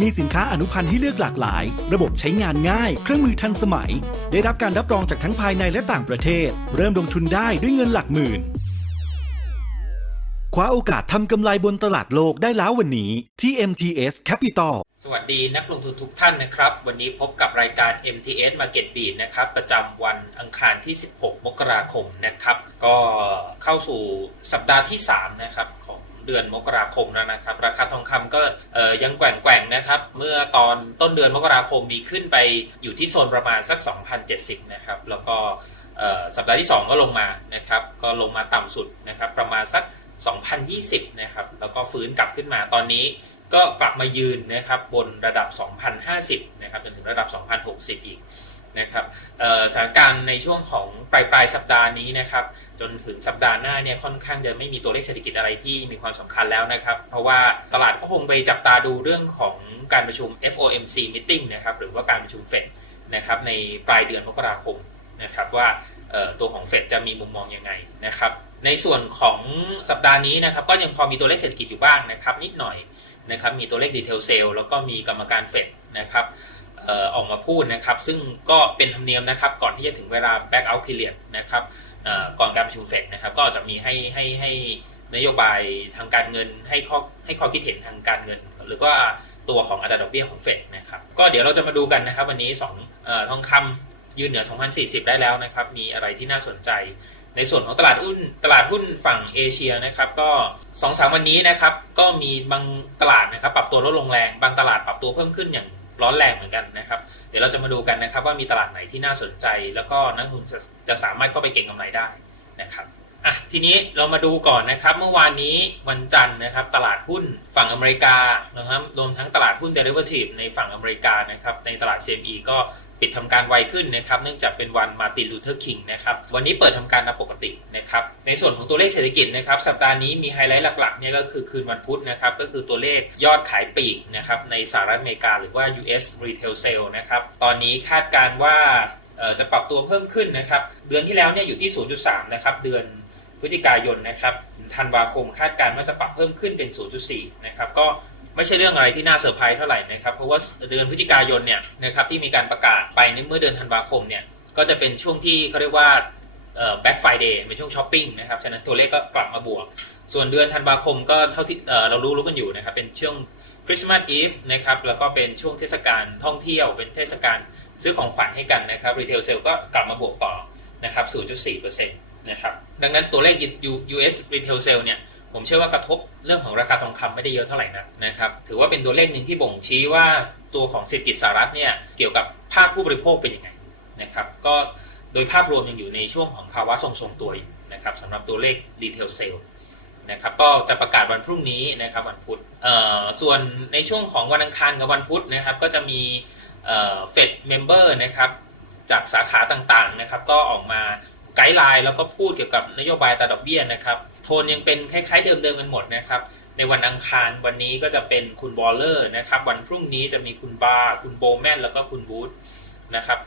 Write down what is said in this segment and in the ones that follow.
มีสินค้าอนุพันธ์ให้เลือกหลากหลาย ระบบใช้งานง่าย เครื่องมือทันสมัย ได้รับการรับรองจากทั้งภายในและต่างประเทศ เริ่มลงทุนได้ด้วยเงินหลักหมื่น คว้าโอกาสทำกำไรบนตลาดโลกได้แล้ววันนี้ที่ MTS Capital สวัสดีนักลงทุนทุกท่านนะครับ วันนี้พบกับรายการ MTS Market Beat นะครับ ประจำวันอังคารที่ 16 มกราคมนะครับ ก็เข้าสู่สัปดาห์ที่ 3 นะครับของ เดือนมกราคมแล้วนะครับ ราคาทองคำก็เอ่อยังแกว่งๆนะครับ เมื่อตอนต้นเดือนมกราคมมีขึ้นไปอยู่ที่โซนประมาณสัก 2,070 นะครับ แล้วก็สัปดาห์ที่ 2 ก็ลงมานะครับ ก็ลงมาต่ำสุดนะครับ ประมาณสัก 2020 นะครับ แล้วก็ฟื้นกลับขึ้นมาตอนนี้ก็กลับมายืนนะครับบนระดับ 2,050 นะครับจนถึงระดับ 2,060 อีก นะครับสถานการณ์ในช่วงของปลายปลายสัปดาห์นี้นะครับจนถึงสัปดาห์หน้าเนี่ยค่อนข้างจะไม่มีตัวเลขเศรษฐกิจอะไรที่มีความสำคัญแล้วนะครับ เพราะว่าตลาดก็คงไปจับตาดูเรื่องของการประชุม FOMC meeting นะครับหรือว่าการประชุมเฟดนะครับในปลายเดือนมกราคมนะครับว่าตัวของเฟดจะมีมุมมองยังไงนะครับในส่วนของสัปดาห์นี้นะครับก็ยังพอมีตัวเลขเศรษฐกิจอยู่บ้างนะครับนิดหน่อยนะครับมีตัวเลขดีเทลเซลแล้วก็มีกรรมการเฟดนะครับ ออกมาพูดนะครับ ซึ่งก็เป็นธรรมเนียมนะครับ ก่อนที่จะถึงเวลา back out period นะครับก่อนการประชุมเฟดนะครับก็จะมีให้ให้ให้นโยบายทางการเงินให้ข้อให้ข้อคิดเห็นทางการเงิน หรือว่าตัวของอัตราดอกเบี้ยของเฟดนะครับก็เดี๋ยวเราจะมาดูกันนะครับ วันนี้2อทองคำยืนเหนือ 2,040 ได้แล้วนะครับ มีอะไรที่น่าสนใจ ในส่วนของตลาดหุ้นตลาดหุ้นฝั่งเอเชียนะครับ ก็สองสามวันนี้นะครับ ก็มีบางตลาดนะครับ ปรับตัวลดลงแรง บางตลาดปรับตัวเพิ่มขึ้นอย่าง ร้อนแรงเหมือนกันนะครับ เดี๋ยวเราจะมาดูกันนะครับ ว่ามีตลาดไหนที่น่าสนใจ แล้วก็นักลงทุนจะจะสามารถเข้าไปเก็งกำไรได้นะครับอะทีนี้เรามาดูก่อนนะครับ เมื่อวานนี้วันจันทร์นะครับ ตลาดหุ้นฝั่งอเมริกานะครับรวมทั้งตลาดหุ้นเดลิเวอทีฟในฝั่งอเมริกานะครับในตลาด CME ก็ ปิดทำการไวขึ้นนะครับ เนื่องจากเป็นวันมาตินลูเทอร์คิงนะครับ วันนี้เปิดทำการนับปกตินะครับ ในส่วนของตัวเลขเศรษฐกิจนะครับ สัปดาห์นี้มีไฮไลท์หลักๆเนี่ยก็คือคืนวันพุธนะครับ ก็คือตัวเลขยอดขายปลีกนะครับในสหรัฐอเมริกาหรือว่า US retail sale นะครับ ตอนนี้คาดการณ์ว่าจะปรับตัวเพิ่มขึ้นนะครับ เดือนที่แล้วเนี่ยอยู่ที่ 0.3 นะครับ เดือนพฤศจิกายนนะครับ ธันวาคมคาดการณ์ว่าจะปรับเพิ่มขึ้นเป็น 0.4 นะครับ ก็ ไม่ใช่เรื่องอะไรที่น่าเซอร์ไพรส์เท่าไหร่นะครับ เพราะว่าเดือนพฤศจิกายนเนี่ยนะครับที่มีการประกาศไปในเมื่อเดือนธันวาคมเนี่ยก็จะเป็นช่วงที่เขาเรียกว่าแบ็กไฟเดย์เป็นช่วงช้อปปิ้งนะครับฉะนั้นตัวเลขก็กลับมาบวก ส่วนเดือนธันวาคมก็เท่าที่เอ่อเรารู้รู้กันอยู่นะครับเป็นช่วงคริสต์มาสอีฟนะครับแล้วก็เป็นช่วงเทศกาลท่องเที่ยว เป็นเทศกาลซื้อของขวัญให้กันนะครับรีเทลเซลก็กลับมาบวกต่อนะครับ0.4%นะครับดังนั้นตัวเลข US retail sale เนี่ย ผมเชื่อว่ากระทบเรื่องของราคาทองคำไม่ได้เยอะเท่าไหร่นะนะครับถือว่าเป็นตัวเลขหนึ่งที่บ่งชี้ว่าตัวของเศรษฐกิจสหรัฐเนี่ยเกี่ยวกับภาคผู้บริโภคเป็นยังไงนะครับก็โดยภาพรวมยังอยู่ในช่วงของภาวะทรงๆตัวนะครับสำหรับตัวเลขดีเทลเซลนะครับก็จะประกาศวันพรุ่งนี้นะครับวันพุธเอ่อส่วนในช่วงของวันอังคารกับวันพุธนะครับก็จะมีเอ่อเฟดเมมเบอร์นะครับจากสาขาต่างๆนะครับก็ออกมาไกด์ไลน์แล้วก็พูดเกี่ยวกับนโยบายอัตาดอกเบี้ยนะครับ นยังเป็นคล้ายๆเดิมๆกันหมดนะครับ ในวันอังคารวันนี้ก็จะเป็นคุณบอลเลอร์นะครับ วันพรุ่งนี้จะมีคุณบาคุณโบแมนแล้วก็คุณบูธนะครับ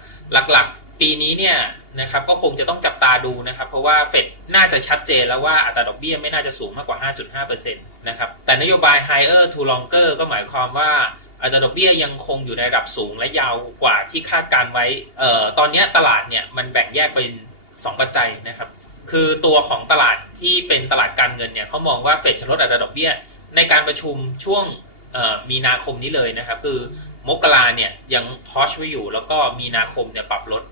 หลักๆปีนี้เนี่ยนะครับก็คงจะต้องจับตาดูนะครับ เพราะว่าเฟดน่าจะชัดเจนแล้วว่าอัตราดอกเบี้ยไม่น่าจะสูงมากกว่า 5.5%นะครับ แต่นโยบาย higher to longer ก็หมายความว่าอัตราดอกเบี้ยยังคงอยู่ในระดับสูงและยาวกว่าที่คาดการไว้ เอ่อ ตอนนี้ตลาดเนี่ยมันแบ่งแยกเป็นสองปัจจัยนะครับ คือตัวของตลาดที่เป็นตลาดการเงินเนี่ยเขามองว่าเฟดจะลดอัตราดอกเบี้ย ในการประชุมช่วงมีนาคมนี้เลยนะครับ คือมกราเนี่ยยังพอชไว้อยู่ แล้วก็มีนาคมเนี่ยปรับลด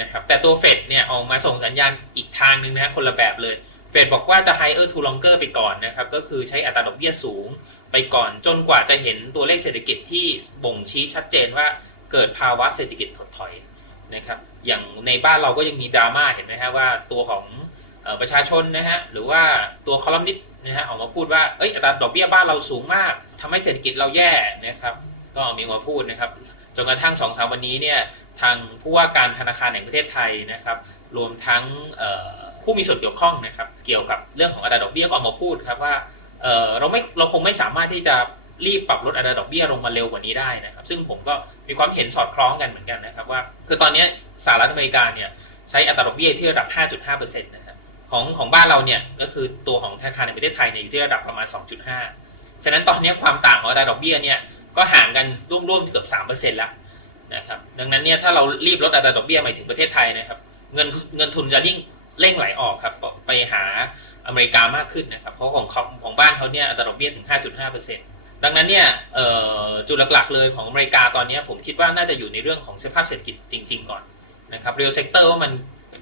นะครับแต่ตัวเฟดเนี่ยออกมาส่งสัญญาณอีกทางหนึ่งนะคนละแบบเลยเฟดบอกว่าจะ higher to longer ไปก่อนนะครับ ก็คือใช้อัตราดอกเบี้ยสูงไปก่อนจนกว่าจะเห็นตัวเลขเศรษฐกิจที่บ่งชี้ชัดเจนว่าเกิดภาวะเศรษฐกิจถดถอยนะครับอย่างในบ้านเราก็ยังมีดราม่าเห็นไหมฮะว่าตัวของ ประชาชนนะฮะหรือว่าตัวคอลัมนิสต์นะฮะออกมาพูดว่าเอ้ยอัตราดอกเบี้ยบ้านเราสูงมากทำให้เศรษฐกิจเราแย่นะครับก็มีมาพูดนะครับจนกระทั่งสองสามวันนี้เนี่ยทางผู้ว่าการธนาคารแห่งประเทศไทยนะครับรวมทั้งผู้มีส่วนเกี่ยวข้องนะครับเกี่ยวกับเรื่องของอัตราดอกเบี้ยก็ออกมาพูดครับว่าเเราไม่เราคงไม่สามารถที่จะรีบปรับลดอัตราดอกเบี้ยลงมาเร็วกว่านี้ได้นะครับ ซึ่งผมก็มีความเห็นสอดคล้องกันเหมือนกันนะครับว่า คือตอนนี้สหรัฐอเมริกาเนี่ยใช้อัตราดอกเบี้ยที่ระดับ 5.5%นะครับ ของของบ้านเราเนี่ยก็คือตัวของธนาคารในประเทศไทยเนี่ยอยู่ที่ระดับประมาณ 2.5 ฉะนั้นตอนนี้ความต่างของอัตราดอกเบี้ยเนี่ยก็ห่างกันร่วมๆเกือบ3%แล้วนะครับดังนั้นเนี่ยถ้าเรารีบลดอัตราดอกเบี้ยหมายถึงประเทศไทยนะครับเงินเงินทุนจะริ่งเร่งไหลออกครับไปหาอเมริกามากขึ้นนะครับเพราะของของบ้านเขาเนี่ยอัตราดอกเบี้ยถึง 5.5%ดังนั้นเนี่ยจุดหลักๆเลยของอเมริกาตอนนี้ผมคิดว่าน่าจะอยู่ในเรื่องของสภาพเศรษฐกิจจริง ๆ ก่อนนะครับเรียลเซกเตอร์ว่ามัน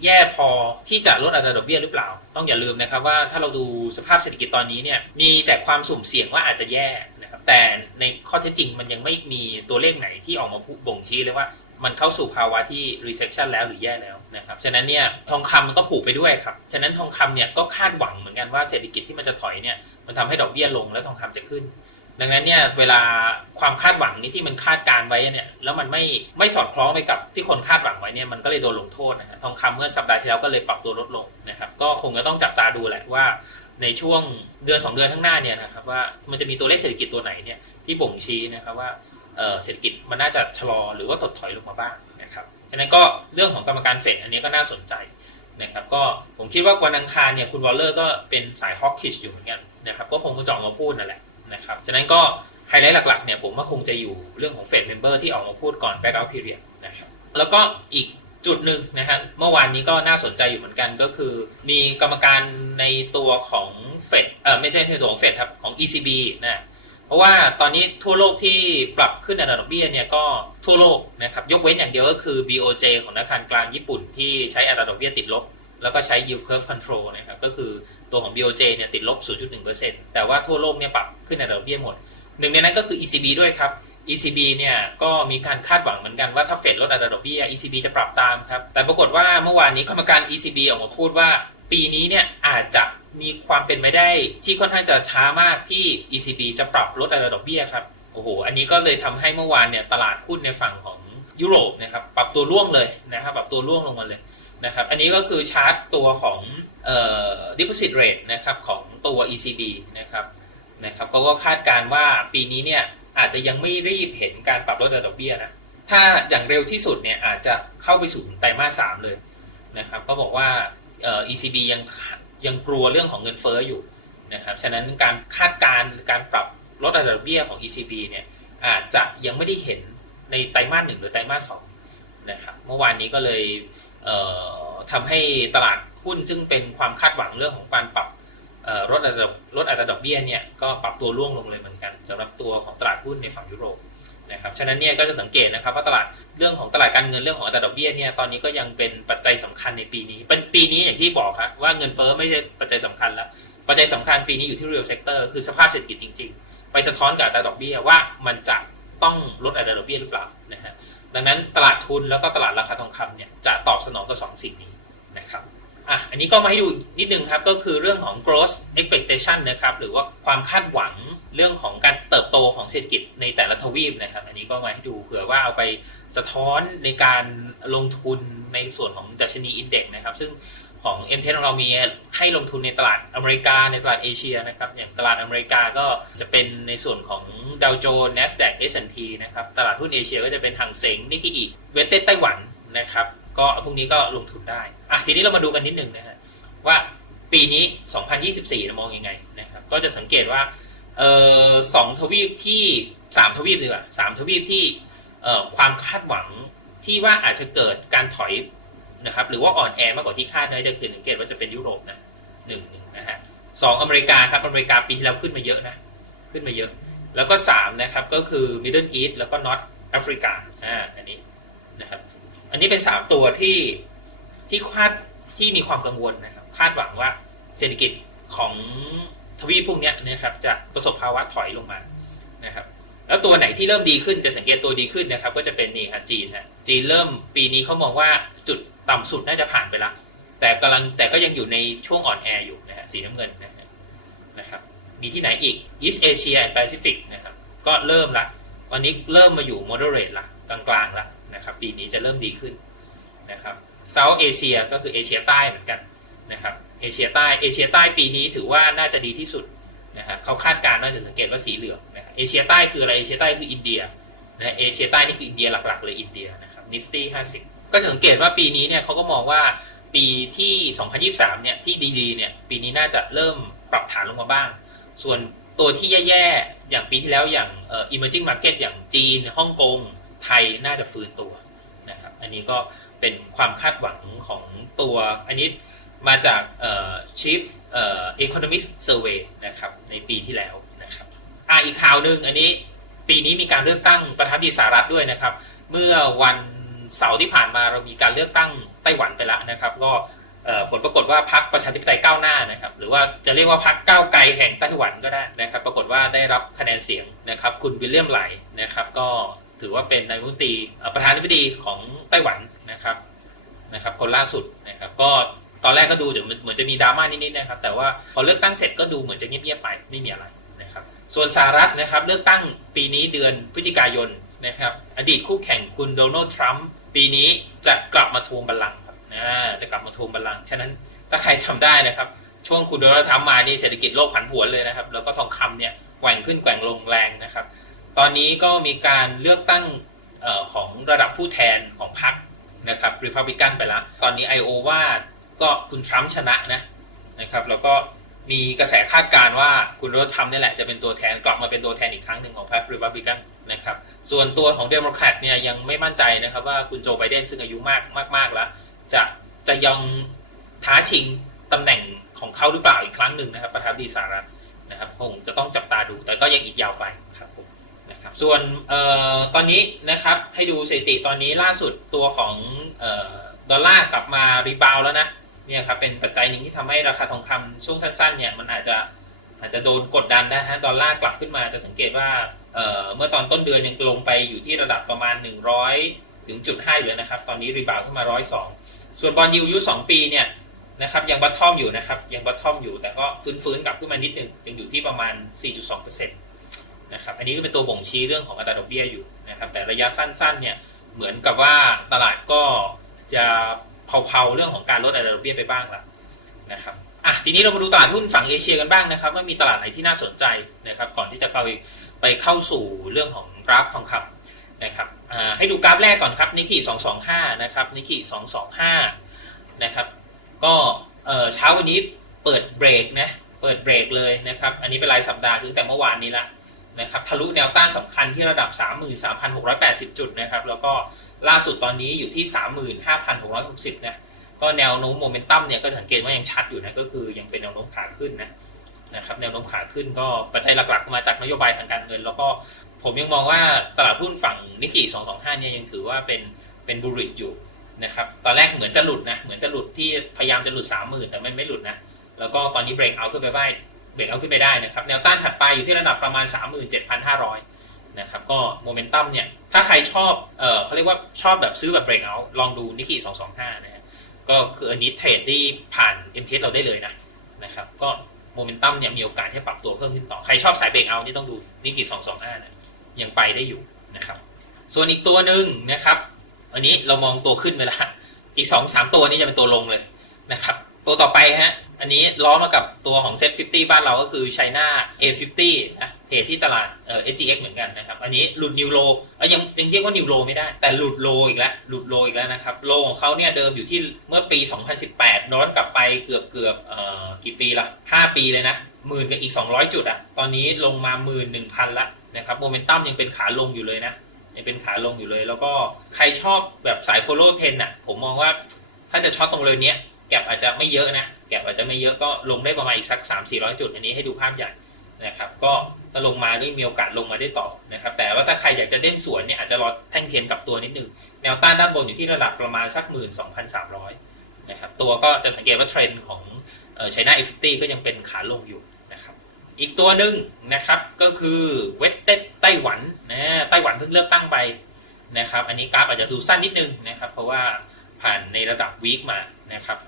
แย่พอที่จะลดอัตราดอกเบี้ยหรือเปล่า ต้องอย่าลืมนะครับว่าถ้าเราดูสภาพเศรษฐกิจตอนนี้เนี่ยมีแต่ความสุ่มเสี่ยงว่าอาจจะแย่นะครับแต่ในข้อเท็จจริงมันยังไม่มีตัวเลขไหนที่ออกมาพูดบ่งชี้เลยว่ามันเข้าสู่ภาวะที่ recession แล้วหรือแย่แล้วนะครับ ฉะนั้นเนี่ยทองคำมันก็ผูกไปด้วยครับ ฉะนั้นทองคำเนี่ยก็คาดหวังเหมือนกันว่าเศรษฐกิจที่มันจะถอยเนี่ยมันทำให้ดอกเบี้ยลงแล้วทองคำจะขึ้น ดังนั้นเนี่ยเวลาความคาดหวังนี้ที่มันคาดการไว้เนี่ยแล้วมันไม่ไม่สอดคล้องไปกับที่คนคาดหวังไว้เนี่ยมันก็เลยโดนลงโทษนะครับทองคำเมื่อสัปดาห์ที่แล้วก็เลยปรับตัวลดลงนะครับก็คงจะต้องจับตาดูแหละว่าในช่วงเดือน 2 เดือนข้างหน้าเนี่ยนะครับว่ามันจะมีตัวเลขเศรษฐกิจตัวไหนเนี่ยที่บ่งชี้นะครับว่าเอ่อเศรษฐกิจมันน่าจะชะลอหรือว่าถดถอยลงมาบ้างนะครับฉะนั้นก็เรื่องของกรรมการเฟดอันนี้ก็น่าสนใจนะครับก็ผมคิดว่าวันอังคารเนี่ยคุณวอลเลอร์ก็เป็นสายฮอกคิชอยู่เหมือนกันนะครับก็คงจะออกมาพูดนั่นแหละ นะครับฉะนั้นก็ไฮไลท์หลักๆเนี่ยผมว่าคงจะอยู่เรื่องของเฟดเมมเบอร์ที่ออกมาพูดก่อนแบ็กเอาท์พีเรียดนะครับแล้วก็อีกจุดหนึ่งนะฮะเมื่อวานนี้ก็น่าสนใจอยู่เหมือนกันก็คือ มีกรรมการในตัวของเฟดเอ่อไม่ใช่ในตัวของเฟดครับของ ECB นะเพราะว่าตอนนี้ทั่วโลกที่ปรับขึ้นอัตราดอกเบี้ยเนี่ยก็ทั่วโลกนะครับยกเว้นอย่างเดียวก็คือ BOJ ของธนาคารกลางญี่ปุ่นที่ใช้อัตราดอกเบี้ยติดลบ แล้วก็ใช้ yield curve control นะครับก็คือ ตัวของ BOJ เนี่ยติดลบ 0.1%แต่ว่าทั่วโลกเนี่ยปรับขึ้นอัตราดอกเบี้ยหมด หนึ่งในนั้นก็คือ ECB ด้วยครับ ECB เนี่ยก็มีการคาดหวังเหมือนกันว่าถ้าเฟดลดอัตราดอกเบี้ย ECB จะปรับตามครับ แต่ปรากฏว่าเมื่อวานนี้กรรมการ ECB ออกมาพูดว่า ปีนี้เนี่ยอาจจะมีความเป็นไปได้ที่ค่อนข้างจะช้ามากที่ ECB จะปรับลดอัตราดอกเบี้ยครับ โอ้โห อันนี้ก็เลยทำให้เมื่อวานเนี่ยตลาดหุ้นในฝั่งของยุโรปนะครับปรับตัวร่วงเลยนะครับปรับตัวร่วงลงมาเลยนะครับ อันนี้ก็คือชาร์ตตัวของ deposit rate นะครับของตัว ECB นะครับนะครับเขาก็คาดการว่าปีนี้เนี่ยอาจจะยังไม่รีบเห็นการปรับลดอัตราดอกเบี้ยนะถ้าอย่างเร็วที่สุดเนี่ยอาจจะเข้าไปสู่ไตรมาสสามเลยนะครับก็บอกว่า ECB ยังยังกลัวเรื่องของเงินเฟ้ออยู่นะครับฉะนั้นการคาดการการปรับลดอัตราดอกเบี้ยของ ECB เนี่ยอาจจะยังไม่ได้เห็นในไตรมาสหนึ่งหรือไตรมาสสองนะครับเมื่อวานนี้ก็เลยเอ่อทำให้ตลาด หุ้นซึ่งเป็นความคาดหวังเรื่องของการปรับเอ่อลดอัตราลดอัตราดอกเบี้ยเนี่ยก็ปรับตัวร่วงลงเลยเหมือนกันสำหรับตัวของตลาดหุ้นในฝั่งยุโรปนะครับฉะนั้นเนี่ยก็จะสังเกตนะครับว่าตลาดเรื่องของตลาดการเงินเรื่องของอัตราดอกเบี้ยเนี่ยตอนนี้ก็ยังเป็นปัจจัยสำคัญในปีนี้ เป็นปีนี้อย่างที่บอกครับว่าเงินเฟ้อไม่ใช่ปัจจัยสำคัญแล้ว ปัจจัยสำคัญปีนี้อยู่ที่ real sector คือสภาพเศรษฐกิจจริง ๆ ไปสะท้อนกับอัตราดอกเบี้ยว่ามันจะต้องลดอัตราดอกเบี้ยหรือเปล่านะฮะดังนั้นตลาดทุนแล้วก็ตลาดราคาทองคำเนี่ยจะตอบสนองต่อสองสิ่งนี้ อะอันนี้ก็มาให้ดูนิดนึงครับ ก็คือเรื่องของ growth expectation นะครับ หรือว่าความคาดหวังเรื่องของการเติบโตของเศรษฐกิจในแต่ละทวีปนะครับ อันนี้ก็มาให้ดูเผื่อว่าเอาไปสะท้อนในการลงทุนในส่วนของดัชนีอินเด็กนะครับ ซึ่งของ m 10ของเรามีให้ลงทุนในตลาดอเมริกาในตลาดเอเชียนะครับ อย่างตลาดอเมริกาก็จะเป็นในส่วนของดาวโจนส์ NASDAQ S&P นะครับ ตลาดหุ้นเอเชียก็จะเป็นหังเซ็งนิกเกิอิเวสเต็ไต้หวันนะครับ ก็พวกนี้ก็ลงทุนได้อะทีนี้เรามาดูกันนิดนึงนะฮะว่าปีนี้ 2024นะมองยังไงนะครับก็จะสังเกตว่าเออสองทวีปที่สามทวีปดีกว่าสามทวีปที่เอ่อความคาดหวังที่ว่าอาจจะเกิดการถอยนะครับหรือว่าอ่อนแอมากกว่าที่คาดนะจะคือสังเกตว่าจะเป็นยุโรปนะหนึ่งหนึ่งนะฮะสองอเมริกาครับอเมริกาปีที่แล้วขึ้นมาเยอะนะขึ้นมาเยอะ แล้วก็สามนะครับก็คือ Middle East แล้วก็ North Africa อ่าอันนี้นะครับ อันนี้เป็นสามตัวที่ที่คาดที่มีความกังวลนะครับ คาดหวังว่าเศรษฐกิจของทวีปพวกนี้นะครับจะประสบภาวะถอยลงมานะครับ แล้วตัวไหนที่เริ่มดีขึ้นจะสังเกตตัวดีขึ้นนะครับ ก็จะเป็นนี่ครับจีนฮะจีนเริ่มปีนี้เขามองว่าจุดต่ำสุดน่าจะผ่านไปแล้วแต่กำลังแต่ก็ยังอยู่ในช่วงอ่อนแออยู่นะฮะสีน้ำเงินนะครับ มีที่ไหนอีก East Asia and Pacific นะครับ ก็เริ่มละวันนี้เริ่มมาอยู่ moderate ละกลางๆละ นะครับปีนี้จะเริ่มดีขึ้นนะครับ South Asia ก็คือเอเชียใต้เหมือนกันนะครับเอเชียใต้เอเชียใต้ปีนี้ถือว่าน่าจะดีที่สุดนะครับเขาคาดการณ์น่าจะสังเกตว่าสีเหลืองนะครับเอเชียใต้คืออะไรเอเชียใต้คืออินเดียนะเอเชียใต้นี่คืออินเดียหลักๆเลยอินเดียนะครับ Nifty 50ก็จะสังเกตว่าปีนี้เนี่ยเขาก็มองว่าปีที่ 2023 เนี่ยที่ดีๆเนี่ยปีนี้น่าจะเริ่มปรับฐานลงมาบ้าง ส่วนตัวที่แย่ๆ อย่างปีที่แล้วอย่างเอ่อ emerging market อย่างจีนฮ่องกง ไทยน่าจะฟื้นตัวนะครับ อันนี้ก็เป็นความคาดหวังของตัว อันนี้มาจากเอ่อ chief เอ่อ economist survey นะครับในปีที่แล้วนะครับอะอีกข่าวหนึ่งอันนี้ปีนี้มีการเลือกตั้งประธานาธิบดีสหรัฐด้วยนะครับ เมื่อวันเสาร์ที่ผ่านมาเรามีการเลือกตั้งไต้หวันไปแล้วนะครับ ก็ผลปรากฏว่าพรรคประชาธิปไตยก้าวหน้านะครับ หรือว่าจะเรียกว่าพรรคก้าวไกลแห่งไต้หวันก็ได้นะครับ ปรากฏว่าได้รับคะแนนเสียงนะครับ คุณวิลเลียมไหลนะครับ ก็ ถือว่าเป็นนายกรัฐมนตรีประธานาธิบดีของไต้หวันนะครับนะครับ คนล่าสุดนะครับ ก็ตอนแรกก็ดูเหมือนจะมีดราม่านิดๆนะครับ แต่ว่าพอเลือกตั้งเสร็จก็ดูเหมือนจะเงียบๆไปไม่มีอะไรนะครับ ส่วนสหรัฐนะครับเลือกตั้งปีนี้เดือนพฤศจิกายนนะครับ อดีตคู่แข่งคุณโดนัลด์ทรัมป์ปีนี้จะกลับมาทวงบัลลังก์ครับจะกลับมาทวงบัลลังก์ฉะนั้นถ้าใครจำได้นะครับ ช่วงคุณโดนัลด์ทรัมป์มานี่เศรษฐกิจโลกผันผวนเลยนะครับ แล้วก็ทองคำเนี่ยแกว่งขึ้นแกว่งลงแรงนะครับ ตอนนี้ก็มีการเลือกตั้งออของระดับผู้แทนของพรรคนะครับริพับลิกันไปแล้ว ตอนนี้ I.O. ว่าก็คุณทรัมป์ชนะนะนะครับ แล้วก็มีกระแสคาดการณ์ว่าคุณโดนัลด์ทรัมป์นี่แหละจะเป็นตัวแทนกลับมาเป็นตัวแทนอีกครั้งหนึ่งของพรรคริพับลิกันนะครับส่วนตัวของเดโมแครตเนี่ยยังไม่มั่นใจนะครับว่าคุณโจไบเดนซึ่งอายุมากมากๆแล้ว จะจะยังท้าชิงตำแหน่งของเขาหรือเปล่าอีกครั้งหนึ่งนะครับประธานดีสหรัฐนะครับคงจะต้องจับตาดูแต่ก็ยังอีกยาวไปครับผมนะครับ ส่วนออตอนนี้นะครับให้ดูสถิติตอนนี้ล่าสุดตัวของออดอลลาร์กลับมารีบาวแล้วนะเนี่ยครับเป็นปัจจัยหนึ่งที่ทำให้ราคาทองคำช่วงสั้นๆเนี่ยมันอาจจะอาจจะโดนกดดันนะฮะดอลลาร์กลับขึ้นมาจะสังเกตว่าเเมื่อตอนต้นเดือนยังลงไปอยู่ที่ระดับประมาณ 100 ถึงจุดห้าอยู่เลยนะครับ ตอนนี้รีบาวขึ้นมา 102 ส่วนบอลยูยุสองปีเนี่ยนะครับยังบัตทอมอยู่นะครับยังบัตทอมอยู่แต่ก็ฟื้นๆกลับขึ้นมานิดหนึ่งยังอยู่ที่ประมาณ 4.2%น นะครับอันนี้ก็เป็นตัวบ่งชี้เรื่องของอัตราดอกเบี้ยอยู่นะครับแต่ระยะสั้นๆเนี่ยเหมือนกับว่าตลาดก็จะเผาๆเรื่องของการลดอัตราดอกเบี้ยไปบ้างละนะครับอะทีนี้เรามาดูตลาดหุ้นฝั่งเอเชียกันบ้างนะครับว่ามีตลาดไหนที่น่าสนใจนะครับก่อนที่จะเข้าไปเข้าสู่เรื่องของกราฟทองคำนะครับให้ดูกราฟแรกก่อนครับนิกกี้225นะครับนิกกี้225นะครับก็เช้าวันนี้เปิดเบรกนะเปิดเบรกเลยนะครับอันนี้เป็นรายสัปดาห์คือแต่เมื่อวานนี้ละ นะครับทะลุแนวต้านสำคัญที่ระดับ 33,680 จุดนะครับแล้วก็ล่าสุดตอนนี้อยู่ที่ 35,660 นะก็แนวโน้มโมเมนตัมเนี่ยก็สังเกตว่ายังชัดอยู่นะก็คือยังเป็นแนวโน้มขาขึ้นนะนะครับแนวโน้มขาขึ้นก็ปัจจัยหลักๆ มาจากนโยบายทางการเงิน แล้วก็ผมยังมองว่าตลาดหุ้นฝั่งนิกกี้225 เนี่ยยังถือว่าเป็นเป็นบูริชอยู่นะครับตอนแรกเหมือนจะหลุดนะเหมือนจะหลุดที่พยายามจะหลุด 30,000 แต่ไมันไม่หลุดนะแล้วก็ตอนนี้เบรกเอาขึ้นไปได้ เบรกเอาขึ้นไปได้นะครับ แนวต้านถัดไปอยู่ที่ระดับประมาณ 37,500 นะครับ ก็โมเมนตัมเนี่ย ถ้าใครชอบเออเขาเรียกว่าชอบแบบซื้อแบบเบรกเอาลองดูนิกกี้225 นะฮะก็คืออันนี้เทรดที่ผ่าน MTS เราได้เลยนะนะครับก็โมเมนตัมเนี่ยมีโอกาสที่ปรับตัวเพิ่มขึ้นต่อ ใครชอบสายเบรกเอานี่ต้องดูนิกกี้225 นะยังไปได้อยู่นะครับส่วนอีกตัวหนึ่งนะครับอันนี้เรามองตัวขึ้นไปแล้วอีก 2-3 ตัวนี้จะเป็นตัวลงเลยนะครับตัวต่อไปฮะ อันนี้ล้อมากับตัวของ Set 50 บ้านเราก็คือ China A50 นะเทรดที่ตลาดเอ่อ SGX เหมือนกันนะครับ อันนี้หลุดนิวโลยังยังเรียกว่านิวโลไม่ได้ แต่หลุดโลอีกแล้ว หลุดโลอีกแล้วนะครับ โลของเขาเนี่ยเดิมอยู่ที่เมื่อปี 2018ย้อนกลับไปเกือบเกือบเอ่อกี่ปีละ5 ปีเลยนะหมื่นกับอีก 200 จุดอะตอนนี้ลงมา1 1 0 0 0ละนะครับโมเมนตัมยังเป็นขาลงอยู่เลยนะยังเป็นขาลงอยู่เลย แล้วก็ใครชอบแบบสาย follow trend อะผมมองว่าถ้าจะช็อตตรงเลยเนี้ยแก็บอาจจะไม่เยอะนะ แก็บอาจจะไม่เยอะก็ลงได้ประมาณอีกสัก 3 4 0 0 จุด อันนี้ให้ดูภาพใหญ่นะครับ ก็ถ้าลงมานี่มีโอกาสลงมาได้ต่อนะครับ แต่ว่าถ้าใครอยากจะเด้งสวนเนี่ยอาจจะรอแท่งเทียนกับตัวนิดนึง แนวต้านด้านบนอยู่ที่ระดับประมาณสัก 12,300 นะครับ ตัวก็จะสังเกตว่าเทรนด์ของไชน่าเอฟตี้ก็ยังเป็นขาลงอยู่นะครับ อีกตัวหนึ่งนะครับก็คือเวสเตไต้หวันนะไต้หวันเพิ่งเลือกตั้งไปนะครับ อันนี้กราฟอาจจะดูสั้นนิดนึงนะครับ เพราะว่าผ่านในระดับวีคมานะครับ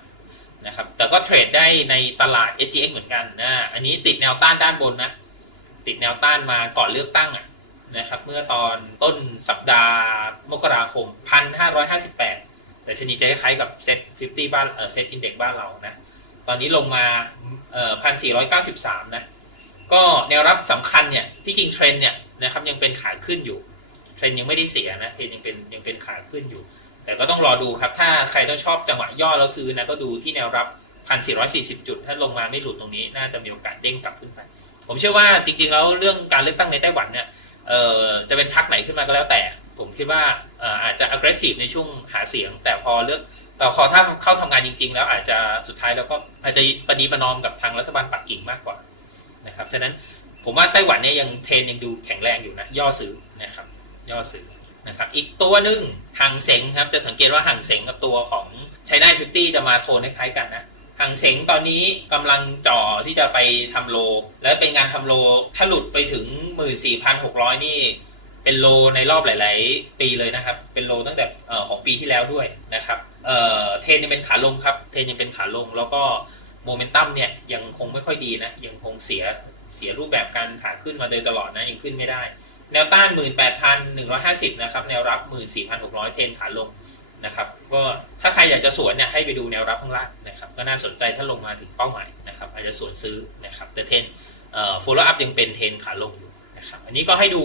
นะครับ แต่ก็เทรดได้ในตลาด SGX เหมือนกันนะ อันนี้ติดแนวต้านด้านบนนะ ติดแนวต้านมาก่อนเลือกตั้งอะนะครับ เมื่อตอนต้นสัปดาห์มกราคม 1,558 แต่ชนีจะคล้ายๆกับเซ็ต50 บ้านเออเซ็ตอินเด็กบ้านเรานะ ตอนนี้ลงมาเอ่อ1,493 นะ ก็แนวรับสำคัญเนี่ย ที่จริงเทรนเนี่ยนะครับยังเป็นขาขึ้นอยู่ เทรนยังไม่ได้เสียนะ เทรนยังเป็นยังเป็นขาขึ้นอยู่ แต่ก็ต้องรอดูครับ ถ้าใครต้องชอบจังหวะย่อแล้วซื้อนะก็ดูที่แนวรับ 1,440 จุด ถ้าลงมาไม่หลุดตรงนี้ น่าจะมีโอกาสเด้งกลับขึ้นไป ผมเชื่อว่าจริง ๆ แล้วเรื่องการเลือกตั้งในไต้หวันเนี่ยเอ่อจะเป็นพรรคไหนขึ้นมาก็แล้วแต่ ผมคิดว่าอออาจจะ aggressive ในช่วงหาเสียง แต่พอเลือกแต่พอถ้าเข้าทำงานจริง ๆ แล้วอาจจะสุดท้ายแล้วก็อาจจะปณีประนอมกับทางรัฐบาลปักกิ่งมากกว่านะครับฉะนั้นผมว่าไต้หวันเนี่ยยังเทรนยังดูแข็งแรงอยู่นะย่อซื้อนะครับย่อซื้อ นะครับอีกตัวหนึ่งหังเสงครับจะสังเกตว่าหังเสงกับตัวของ China 50จะมาโทนคล้ายๆกันนะหังเสงตอนนี้กำลังจ่อที่จะไปทำโล และเป็นงานทำโลถ้าหลุดไปถึง 14,600 นี่เป็นโลในรอบหลาย ๆ ปีเลยนะครับ เป็นโลตั้งแต่ของปีที่แล้วด้วยนะครับเเทนยังเป็นขาลงครับ เทนยังเป็นขาลงแล้วก็โมเมนตัมเนี่ยยังคงไม่ค่อยดีนะ ยังคงเสียเสียรูปแบบการขาขึ้นมาโดยตลอดนะยังขึ้นไม่ได้ แนวต้าน 18,150 นะครับ แนวรับ 14,600 เทนขาลงนะครับ ก็ถ้าใครอยากจะสวนเนี่ยให้ไปดูแนวรับข้างล่างนะครับ ก็น่าสนใจถ้าลงมาถึงเป้าหมายนะครับ อาจจะสวนซื้อนะครับ แต่เทนเอ่อ follow up ยังเป็นเทนขาลงอยู่นะครับ อันนี้ก็ให้ดู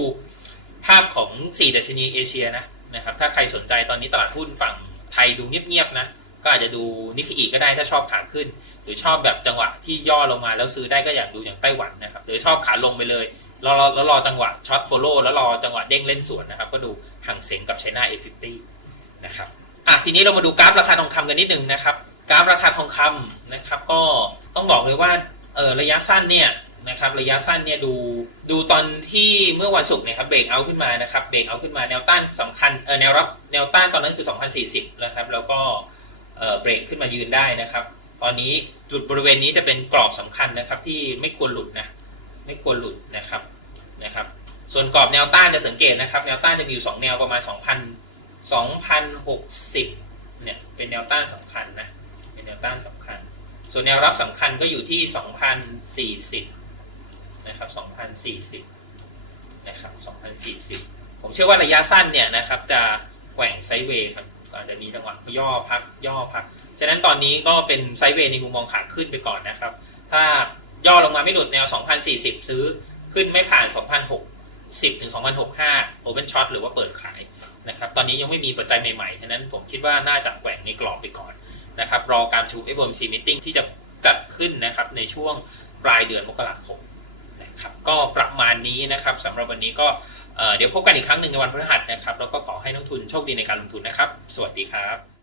ภาพของ 4 ดัชนีเอเชียนะนะครับ ถ้าใครสนใจตอนนี้ตลาดหุ้นฝั่งไทยดูเงียบๆนะ ก็อาจจะดูนิกเกอีก็ได้ถ้าชอบขาขึ้น หรือชอบแบบจังหวะที่ย่อลงมาแล้วซื้อได้ก็อยากดูอย่างไต้หวันนะครับ หรือชอบขาลงไปเลย รอรอแล้วรอจังหวะช็อตโฟโล่แล้วรอจังหวะเด้งเล่นสวนนะครับ ก็ดูห่างเสียงกับ China A50 นะครับอะทีนี้เรามาดูกราฟราคาทองคำกันนิดนึงนะครับ กราฟราคาทองคำนะครับ ก็ต้องบอกเลยว่าเออระยะสั้นเนี่ยนะครับระยะสั้นเนี่ยดูดูตอนที่เมื่อวันศุกร์เนี่ยครับเบรกเอาขึ้นมานะครับเบรกเอาขึ้นมาแนวต้านสำคัญเออแนวรับแนวต้านตอนนั้นคือ 2040นะครับแล้วก็เออเบรกขึ้นมายืนได้นะครับ ตอนนี้จุดบริเวณนี้จะเป็นกรอบสำคัญนะครับที่ไม่ควรหลุดนะไม่ควรหลุดนะครับ นะครับส่วนกรอบแนวต้านจะสังเกตนะครับ แนวต้านจะมีอยู่สองแนวประมาณ 2,000 2,060เนี่ยเป็นแนวต้านสำคัญนะเป็นแนวต้านสำคัญ ส่วนแนวรับสำคัญก็อยู่ที่ 2,040นะครับ2,040นะครับ2,040 ผมเชื่อว่าระยะสั้นเนี่ยนะครับจะแกว่งไซด์เวย์ครับก็อาจจะมีจังหวะย่อพักย่อพัก ฉะนั้นตอนนี้ก็เป็นไซด์เวย์ในมุมมองขาขึ้นไปก่อนนะครับ ถ้าย่อลงมาไม่หลุดแนว 2,040 ซื้อ ขึ้นไม่ผ่าน 2,060ถึง2,065 Open Shot หรือว่าเปิดขายนะครับตอนนี้ยังไม่มีปัจจัยใหม่ๆฉะนั้นผมคิดว่าน่าจะแกว่งในกรอบไปก่อนนะครับรอการประชุม FOMC meeting ที่จะจัดขึ้นนะครับในช่วงปลายเดือนมกราคมนะครับก็ประมาณนี้นะครับสำหรับวันนี้ก็เดี๋ยวพบกันอีกครั้งหนึ่งในวันพฤหัสนะครับแล้วก็ขอให้นักทุนโชคดีในการลงทุนนะครับ สวัสดีครับ